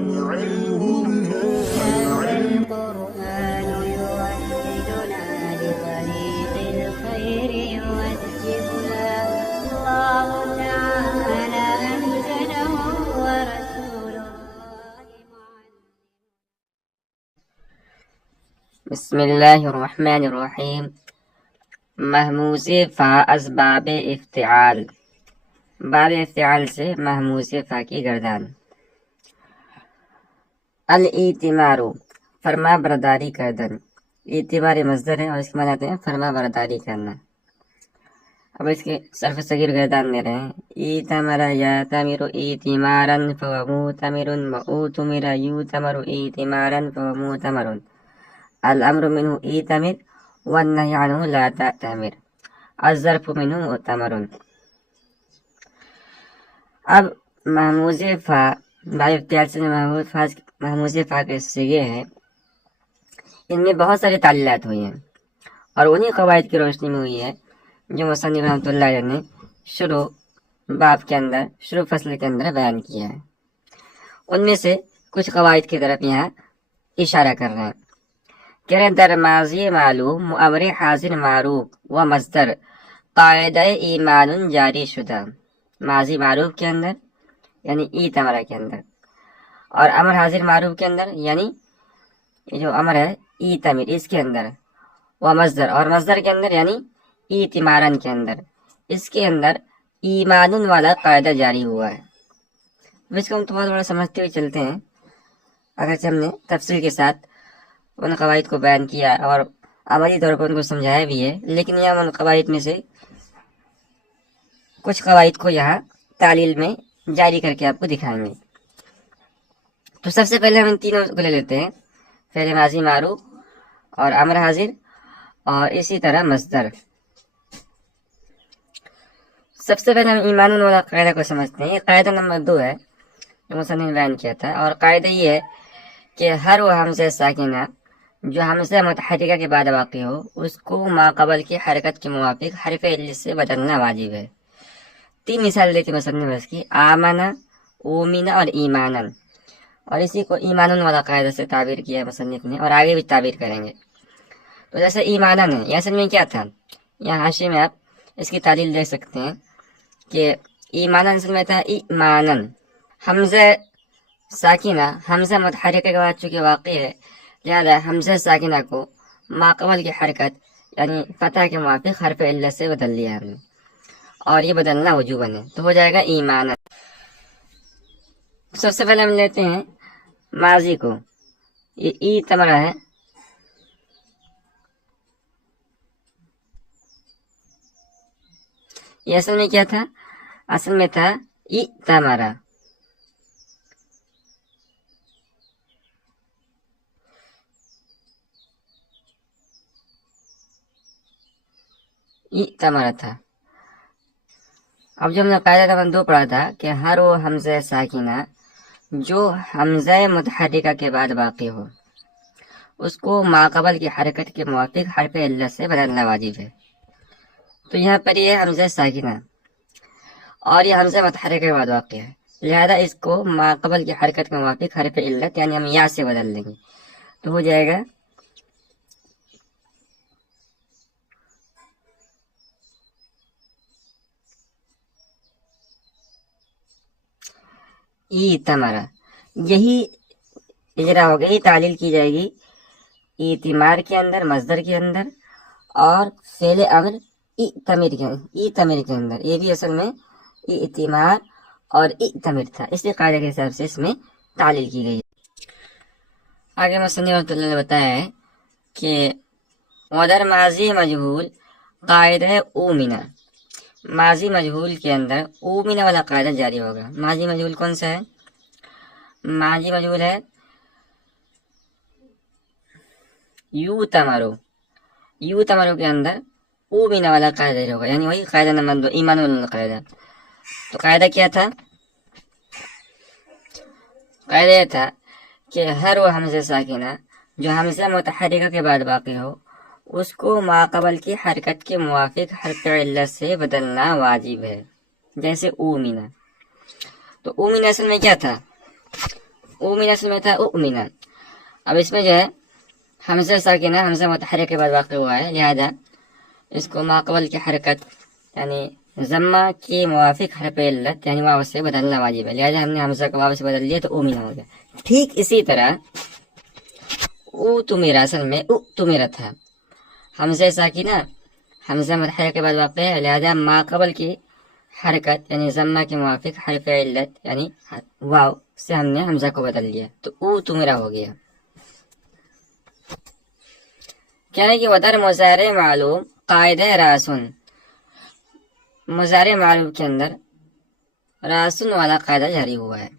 هذا القرآن يوحدنا لطريق الخير يوجهنا الله تعالى أنزله ورسول الله بسم الله الرحمن الرحیم. محموز فا از باب افتعال. باب افتعال سے محموز فا کی گردان. الاتمارو فرما برداری کردن. اعتبار مصدر ہے اور اس کے معنی آتے ہیں فرما برداری کرنا. اب اس کے صرف صغیر گردان دے رہے ہیں. ایتمر یاتمر ایتمارا فهو مؤتمر وأوتمر یؤتمر ایتمارا فهو مؤتمر. الامر منه ایتمر والنهی عنه لا تأتمر. الظرف منه مؤتمر. اب محموز فا باب افتعال سے محموز فا کے صیغے ہیں. ان میں بہت ساری تعلیلات ہوئی ہیں اور انہی قواعد کی روشنی میں ہوئی ہے جو مصنف رحمۃ اللہ علیہ نے شروع باب کے اندر شروع فصل کے اندر بیان کیا ہے. ان میں سے کچھ قواعد کی طرف یہاں اشارہ کر رہے ہیں. کہہ رہے در ماضی معلوم مؤمر حاضر معروف و مصدر قاعدہ ایمان جاری شدہ. ماضی معروف کے اندر یعنی ایتمرہ کے اندر اور امر حاضر معروف کے اندر یعنی یہ جو امر ہے ایتمر اس کے اندر و مصدر اور مصدر کے اندر یعنی ایتمارن کے اندر اس کے اندر ایمان والا قاعدہ جاری ہوا ہے. اس کو ہم تھوڑا سمجھتے ہوئے چلتے ہیں. اگرچہ ہم نے تفصیل کے ساتھ ان قواعد کو بیان کیا اور عملی طور پر ان کو سمجھایا بھی ہے لیکن یہاں ان قواعد میں سے کچھ قواعد کو یہاں تعلیل میں جاری کر کے آپ کو دکھائیں گے. تو سب سے پہلے ہم ان تینوں کو لے لیتے ہیں. فعل ماضی معروف اور امر حاضر اور اسی طرح مصدر. سب سے پہلے ہم ایمان والا قاعدہ کو سمجھتے ہیں. یہ قاعدہ نمبر 2 ہے جو مصنف نے بیان کیا تھا اور قاعدہ یہ ہے کہ ہر وہ حمزہ ساکنہ جو حمزہ متحرکہ کے بعد واقع ہو اس کو ما قبل کی حرکت کے موافق حرف علت سے بدلنا واجب ہے. 3 مثال دیتی مصنف اس کی آمنا اومنا اور ایمانا اور اسی کو ایمان والا قاعدہ سے تعبیر کیا ہے مصنف نے اور آگے بھی تعبیر کریں گے. تو جیسے ایمانا ہے یہ اصل میں کیا تھا. یہاں حاشیے میں آپ اس کی تعلیل دیکھ سکتے ہیں کہ ایمانا اصل میں تھا ایمانا. حمزہ ساکنہ حمزہ متحرکہ کے بعد چونکہ واقع ہے لہذا حمزہ ساکنہ کو ما قبل کی حرکت یعنی فتح کے موافق حرف علت سے بدل لیا ہم نے اور یہ بدلنا وجوباً ہے تو ہو جائے گا ایمانا. سب سے پہلے ہم لیتے ہیں ماضی کو. یہ ای تمرہ ہے یہ اصل میں کیا تھا. اصل میں تھا ای تمرہ. تمرہ تھا. اب جو ہم نے قاعدہ نمبر 2 پڑھا تھا کہ ہر وہ حمزہ ساکنہ جو حمزہ متحرکہ کے بعد واقع ہو اس کو ما قبل کی حرکت کے موافق حرف علت سے بدلنا واجب ہے. تو یہاں پر یہ حمزہ ساکنہ اور یہ حمزہ متحرکہ کے بعد واقع ہے لہذا اس کو ما قبل کی حرکت کے موافق حرف علت یعنی ہم یا سے بدل لیں گے تو ہو جائے گا ایتمرہ. یہی اجرا ہو گئی تعلیل کی جائے گی ایتمار کے اندر مصدر کے اندر اور فعل امر ایتمر کے اندر. یہ بھی اصل میں ایتمار اور ایتمر تھا اسی قاعدے کے حساب سے اس میں تعلیل کی گئی. آگے مصنف رحمۃ اللہ نے بتایا ہے کہ ودر ماضی مجہول قاعدہ اومنا. ماضی مجہول کے اندر اومنا والا قاعدہ جاری ہوگا. ماضی مجہول کون سا ہے. ماضی مجہول ہے یو تمرو کے اندر اومنا والا قاعدہ جاری ہوگا یعنی وہی قاعدہ نمبر 2 ایمان والا قاعدہ. تو قاعدہ کیا تھا. قاعدہ یہ تھا کہ ہر وہ حمزہ ساکنہ جو حمزہ متحرکہ کے بعد واقع ہو اس کو ما قبل کی حرکت کے موافق حرف علت سے بدلنا واجب ہے. جیسے اومنا. تو اومنا اصل میں کیا تھا. उमिना असल में था उमिना। अब इसमें जो है हमजा साकिना हमजा मुतहर्रिक के बाद वाक़ हुआ है, लिहाजा इसको माक़बल की हरकत यानी ज़म्मा की मुवाफिक हरफ इल्लत यानी वाव से बदलना वाजिब है, लिहाजा हमने हमजा को वाव से बदल दिया तो उमिना हो गया। ठीक इसी तरह उ तुमिरा असल में उ तुमिरा था, हमजा साकिना हमजा मुतहर्रिक के बाद वाक़ है, लिहाजा माक़बल की हरकत यानी ज़म्मा के मुवाफिक हरफ इल्लत यानी वाव से हमने हमजा को बदल दिया तो उ तुमिरा हो गया। कहने की वदर मुज़ारे मालूम कायदे रासुन, मुज़ारे मालूम के अंदर रासुन वाला कायदा जारी हुआ है।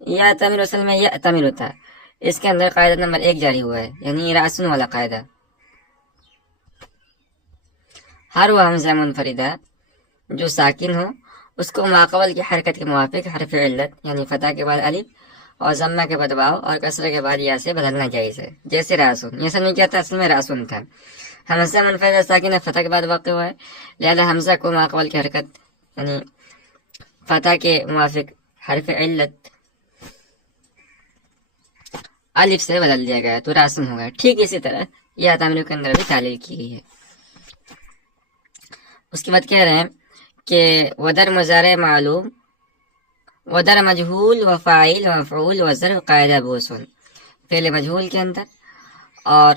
या तमीर असल में या तमीर होता है, इसके अंदर कायदा नंबर 1 जारी हुआ है यानी रासुन वाला कायदा। हर वह हमजा मुनफरिदा जो साकिन हो उसको माक़बल की हरकत के मुवाफिक हरफ इल्लत यानी फतह के बाद अलिफ और ज़म्मा के बाद वाव और कसरे के बाद या से बदलना जायज़ है। जैसे रासुन, ये समझ क्या था, असल में रासुन था, हमजा मुनफरिदा साकिन फतह के बाद वाक़ हुआ है, लिहाजा हमजा को माक़बल की हरकत यानी फतह के मुवाफिक हरफ इल्लत अलिफ से बदल दिया गया तो रासुन हो गया। ठीक इसी तरह यह तामील के अंदर भी तालील की गई है। उसके बाद कह रहे हैं कि वदर मुज़ारे मालूम वदर मजहूल व फ़ाइल व मफ़ऊल व ज़र्फ़ कायदा बोसन, फ़ेल मजहूल के अंदर और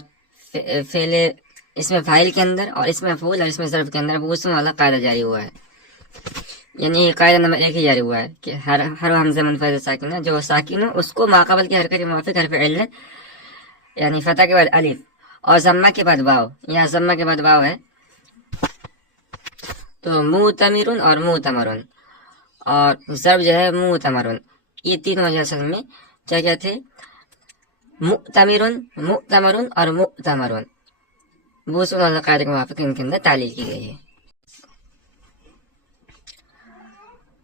फ़ेल इसमें फ़ाइल के अंदर और इसमें मफ़ऊल और इसमें ज़र्फ़ के अंदर बोसन वाला कायदा जारी हुआ है। यानी कायदा नंबर 1 ही जारी हुआ है कि हर हमज़ा मुनफ़रिद साकिन जो साकिन हो उसको माक़बल की हरकत के मुवाफ़िक हरफ़ इल्लत यानी फतह के बाद अलिफ और ज़म्मा के बाद वाव, यहाँ ज़म्मा के बाद वाव है तो मुतमिरुन और मुतमरुन और ज़र्ब जो है मुतमरुन, ये तीन वजह असल में क्या क्या थे, मुतमिरुन मुतमरुन और मुतमरुन, बोसन वाला कायदे के मुवाफ़िक इनके अंदर तालील की गई है।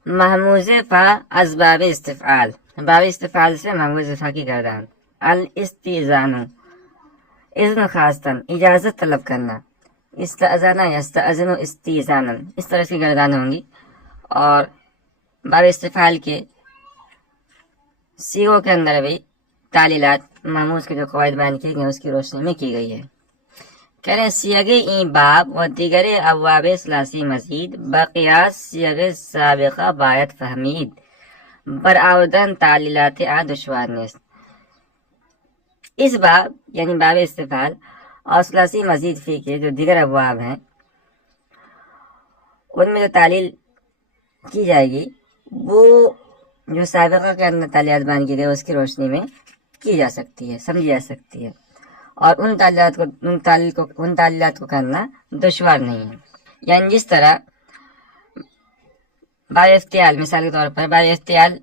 महमूज़ फ़ा असबाब इस्तिफ़आल, बाब इस्तिफ़आल से महमूज़ फ़ा की गर्दान। अल इस्तिज़ानु इज़्न खास्तन इजाज़त तलब करना, इस्तअज़ना यस्तअज़नु इस्तिज़ानन, इस तरह की गर्दान होंगी। और बाब इस्तिफ़ाल के सीगों के अंदर भी तालीलात महमूज़ के जो क़वाइद बयान की गई उसकी रोशनी में की गई है। कह रहे सियगे ई बाब व दिगरे अब्वाब सलासी मजीद बक़ियास सियगे साबिक़ा बायत फहमीद बरआवदन तालीलात आ दुश्वार नेस्त। इस बाब यानी बाब इस्तिफ़ाल और सलासी मजीद फ़ी के जो दिगर अब्वाब हैं उनमें जो तालील की जाएगी वो जो साबिक़ा के अंदर तालीलात बयान की गई उसकी रोशनी में की जा सकती है, समझी जा सकती है और उन तालीलात को करना दुश्वार नहीं है। यानी जिस तरह बाब इफ्तियाल मिसाल के तौर पर बाब इफ्तियाल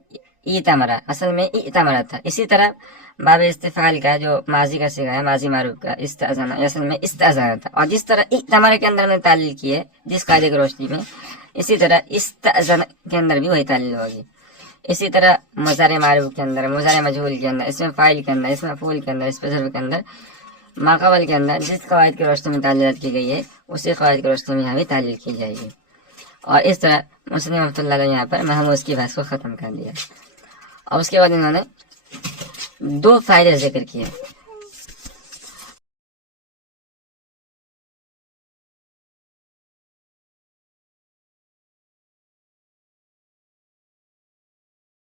ईतमरा असल में ईतमरा था, इसी तरह बाब इस्तिफ़ाल का जो माजी का सिगा है माजी मारूफ का इस्तअज़ना असल में इस्तअज़ना था। और जिस तरह ईतमरा के अंदर में तालील की है जिस कायदे की रोशनी में, इसी तरह इस्तअज़ना के अंदर भी वही तालील होगी। इसी तरह मुज़ारे मारूफ के अंदर, मुज़ारे मजहूल के अंदर, इसमें फ़ाइल के अंदर, इसमें मफ़ऊल के अंदर, इसमें ज़र्फ़ के अंदर, माक़बल के अंदर जिस क़वाइद की रोशनी में तालीलात की गई है उसी क़वाइद की रोशनी में यहाँ भी तालील की जाएगी। और इस तरह मुस्लिम रहमतुल्लाह अलैह यहाँ पर महमूज़ की बहस को ख़त्म कर दिया। और उसके बाद इन्होंने 2 फ़ायदे ज़िक्र किए।